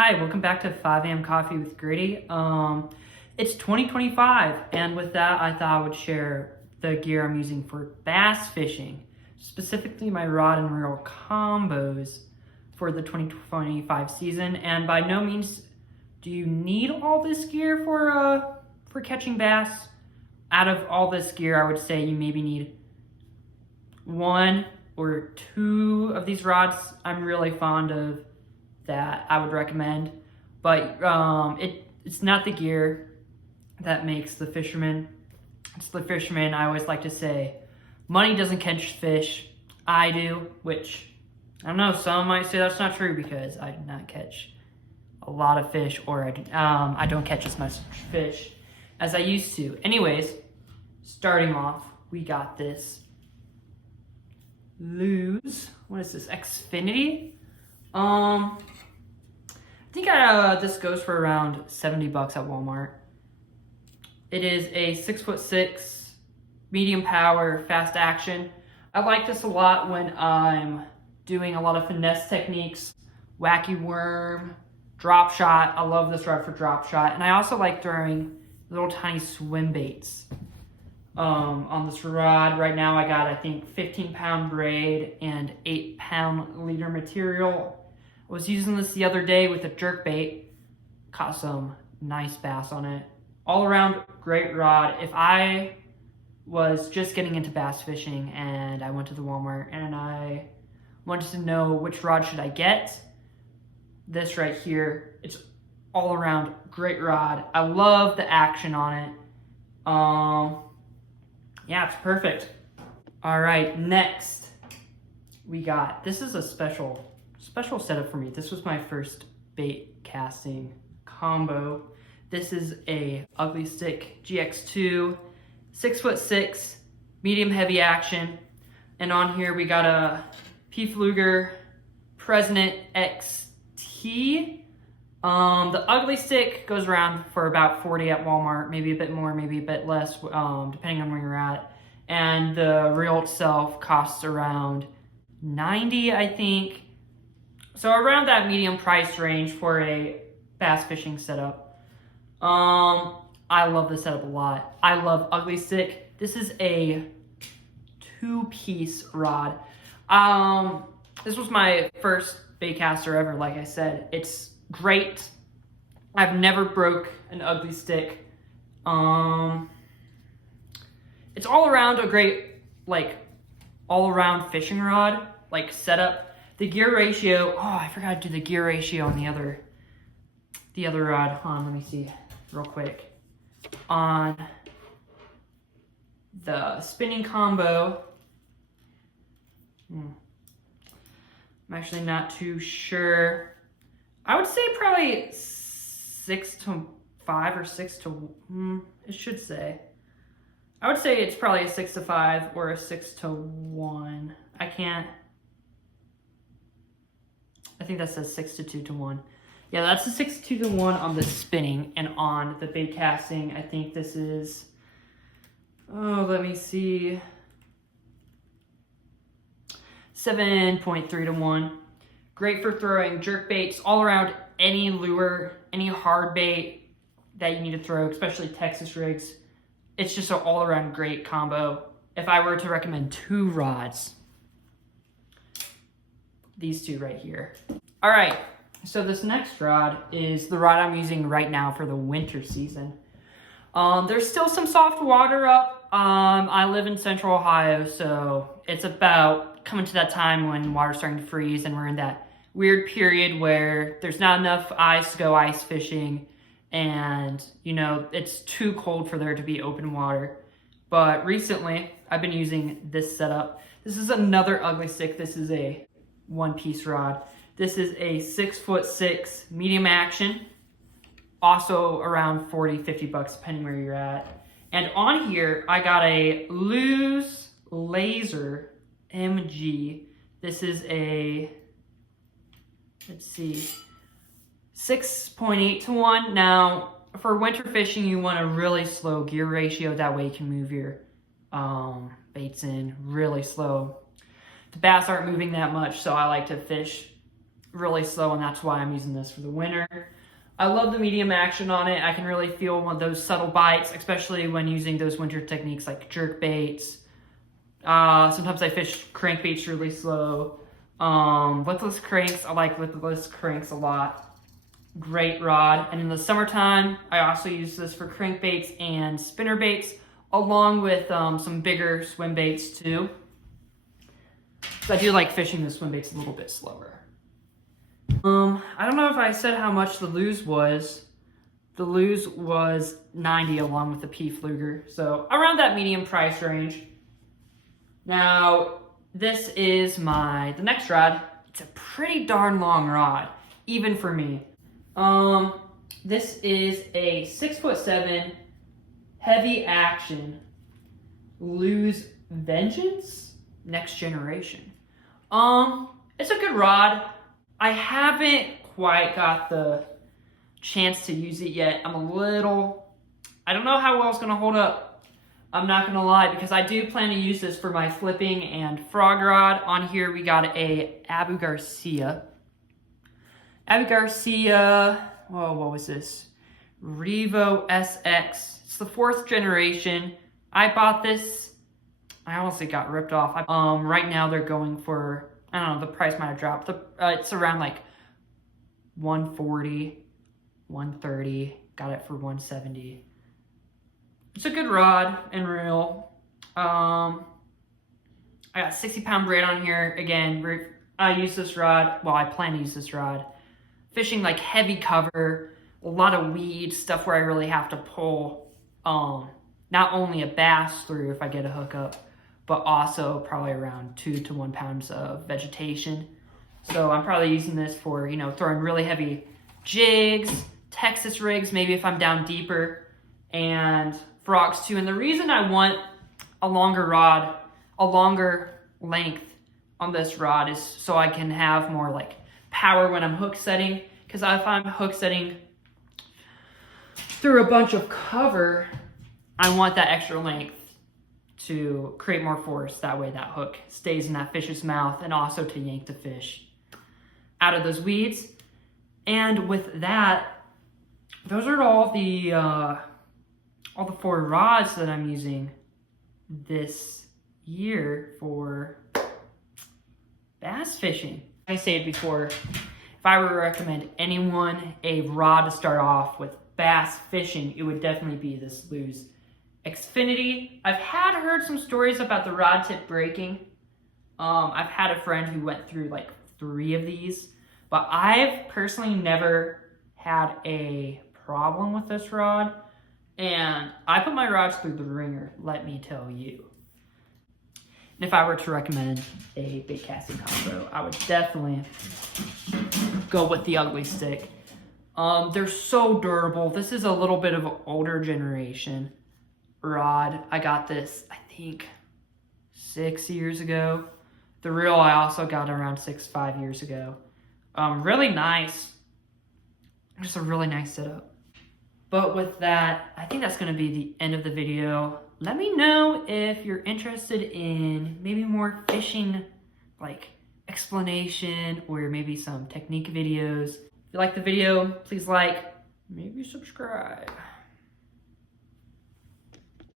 Hi, welcome back to 5 a.m. Coffee with Gritty. It's 2025, and with that, I thought I would share the gear I'm using for bass fishing, specifically my rod and reel combos for the 2025 season. And by no means do you need all this gear for catching bass. Out of all this gear, I would say you maybe need one or two of these rods I'm really fond of that I would recommend, but it's not the gear that makes the fisherman. It's the fisherman. I always like to say, money doesn't catch fish. I do, which I don't know. Some might say that's not true because I do not catch a lot of fish, or I don't catch as much fish as I used to. Anyways, starting off, we got this Lew's. What is this? Xfinity. I think this goes for around $70 at Walmart. It is a 6'6", medium power, fast action. I like this a lot when I'm doing a lot of finesse techniques, wacky worm, drop shot. I love this rod for drop shot. And I also like throwing little tiny swim baits on this rod. Right now I got, I think, 15-pound braid and 8-pound leader material. I was using this the other day with a jerk bait. Caught some nice bass on it. All around great rod. If I was just getting into bass fishing and I went to the Walmart and I wanted to know which rod should I get, this right here, it's all around great rod. I love the action on it. Yeah, it's perfect. All right, next we got, this is a special setup for me. This was my first bait casting combo. This is a Ugly Stik GX2, 6'6", medium heavy action. And on here we got a P. Pflueger President XT. The Ugly Stik goes around for about $40 at Walmart, maybe a bit more, maybe a bit less, depending on where you're at. And the reel itself costs around $90, I think. So around that medium price range for a bass fishing setup. I love this setup a lot. I love Ugly Stik. This is a 2-piece rod. This was my first bait caster ever, like I said. It's great. I've never broke an Ugly Stik. It's all around a great, all around fishing rod, setup. The gear ratio, I forgot to do the gear ratio on the other rod. Hold on, let me see real quick. On the spinning combo, I'm actually not too sure. I would say probably 6 to 5 or 6 to, it should say. I would say it's probably a 6 to 5 or a 6 to 1. I think that says 6 to 2 to 1. Yeah, that's a 6 to 2 to 1 on the spinning, and on the bait casting, I think this is, let me see, 7.3 to 1. Great for throwing jerk baits all around any lure, any hard bait that you need to throw, especially Texas rigs. It's just an all-around great combo. If I were to recommend 2 rods, these 2 right here. All right, so this next rod is the rod I'm using right now for the winter season. There's still some soft water up. I live in Central Ohio, so it's about coming to that time when water's starting to freeze and we're in that weird period where there's not enough ice to go ice fishing, and it's too cold for there to be open water. But recently, I've been using this setup. This is another Ugly Stik. This is a 1-piece rod. This is a 6'6", medium action. Also around $40-$50 depending where you're at. And on here, I got a Lew's Laser MG. This is a, let's see, 6.8 to 1. Now, for winter fishing, you want a really slow gear ratio. That way you can move your baits in really slow. The bass aren't moving that much, so I like to fish really slow, and that's why I'm using this for the winter. I love the medium action on it. I can really feel one of those subtle bites, especially when using those winter techniques like jerk baits. Sometimes I fish crankbaits really slow. Lipless cranks, I like lipless cranks a lot. Great rod. And in the summertime, I also use this for crankbaits and spinner baits, along with some bigger swim baits too. So I do like fishing the swim baits a little bit slower. I don't know if I said how much the Lew's was. The Lew's was $90 along with the P Fluger, so around that medium price range. Now, this is the next rod. It's a pretty darn long rod, even for me. This is a 6'7" heavy action Lew's Vengeance Next Generation. It's a good rod. I haven't quite got the chance to use it yet. I don't know how well it's gonna hold up. I'm not gonna lie, because I do plan to use this for my flipping and frog rod. On here we got a Abu Garcia. What was this? Revo SX. It's the 4th generation. I bought this, I honestly got ripped off. Right now they're going for, I don't know, the price might have dropped. It's around like $140, $130. Got it for $170. It's a good rod and reel. I got 60-pound braid on here. Again, I use this rod. Well, I plan to use this rod fishing like heavy cover, a lot of weed stuff where I really have to pull not only a bass through if I get a hookup, but also probably around 2 to 1 pounds of vegetation. So I'm probably using this for, you know, throwing really heavy jigs, Texas rigs, maybe if I'm down deeper, and frogs too. And the reason I want a longer rod, a longer length on this rod is so I can have more like power when I'm hook setting. Because if I'm hook setting through a bunch of cover, I want that extra length to create more force. That way that hook stays in that fish's mouth, and also to yank the fish out of those weeds. And with that, those are all the 4 rods that I'm using this year for bass fishing. I said before, if I were to recommend anyone a rod to start off with bass fishing, it would definitely be this Lew's Xfinity. I've heard some stories about the rod tip breaking. I've had a friend who went through like 3 of these, but I've personally never had a problem with this rod, and I put my rods through the ringer, let me tell you. And if I were to recommend a bait casting combo, I would definitely go with the Ugly Stik. They're so durable. This is a little bit of an older generation rod. I got this, I think, 6 years ago. The reel I also got around 5 years ago. Really nice. Just a really nice setup. But with that, I think that's going to be the end of the video. Let me know if you're interested in maybe more fishing, like explanation, or maybe some technique videos. If you like the video, please like, maybe subscribe.